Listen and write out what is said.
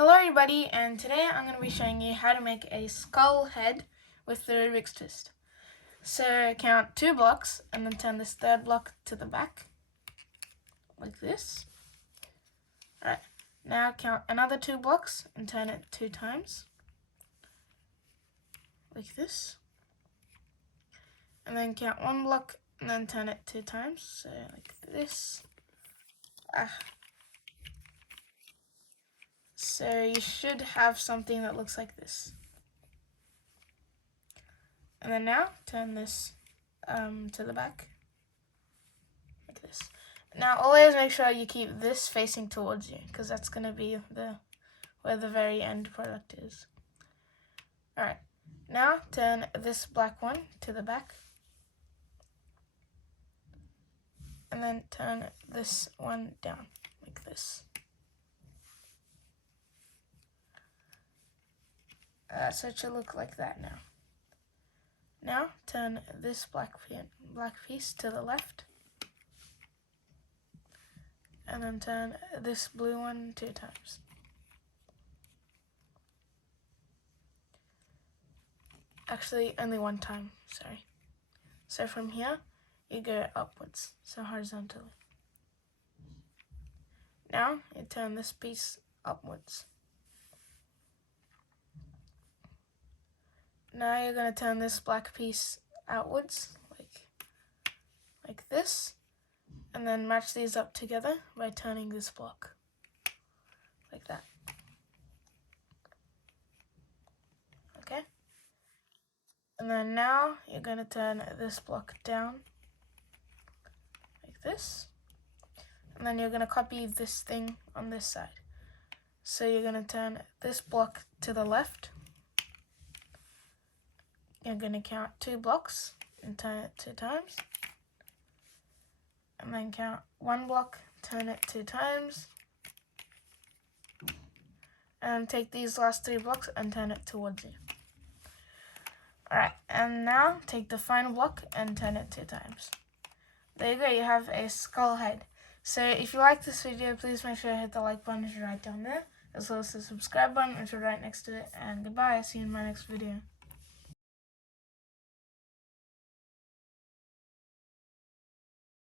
Hello everybody, and today I'm going to be showing you how to make a skull head with the Rubik's twist. So count 2 blocks and then turn this third block to the back, like this. Alright, now count another 2 blocks and turn it 2 times, like this. And then count 1 block and then turn it 2 times, so like this. So you should have something that looks like this. And then now turn this to the back, like this. Now always make sure you keep this facing towards you, because that's going to be where the very end product is. Alright, now turn this black one to the back. And then turn this one down, like this. So it should look like that now. Now turn this black piece to the left. And then turn this blue one 2 times. Actually, only 1 time, sorry. So from here, you go upwards, so horizontally. Now you turn this piece upwards. Now you're going to turn this black piece outwards, like this, and then match these up together by turning this block, like that. Okay? And then now you're going to turn this block down, like this, and then you're going to copy this thing on this side. So you're going to turn this block to the left. You're going to count 2 blocks and turn it 2 times. And then count 1 block, turn it 2 times. And take these last 3 blocks and turn it towards you. Alright, and now take the final block and turn it 2 times. There you go, you have a skull head. So if you like this video, please make sure to hit the like button, which is right down there, as well as the subscribe button, which is right next to it. And goodbye, see you in my next video.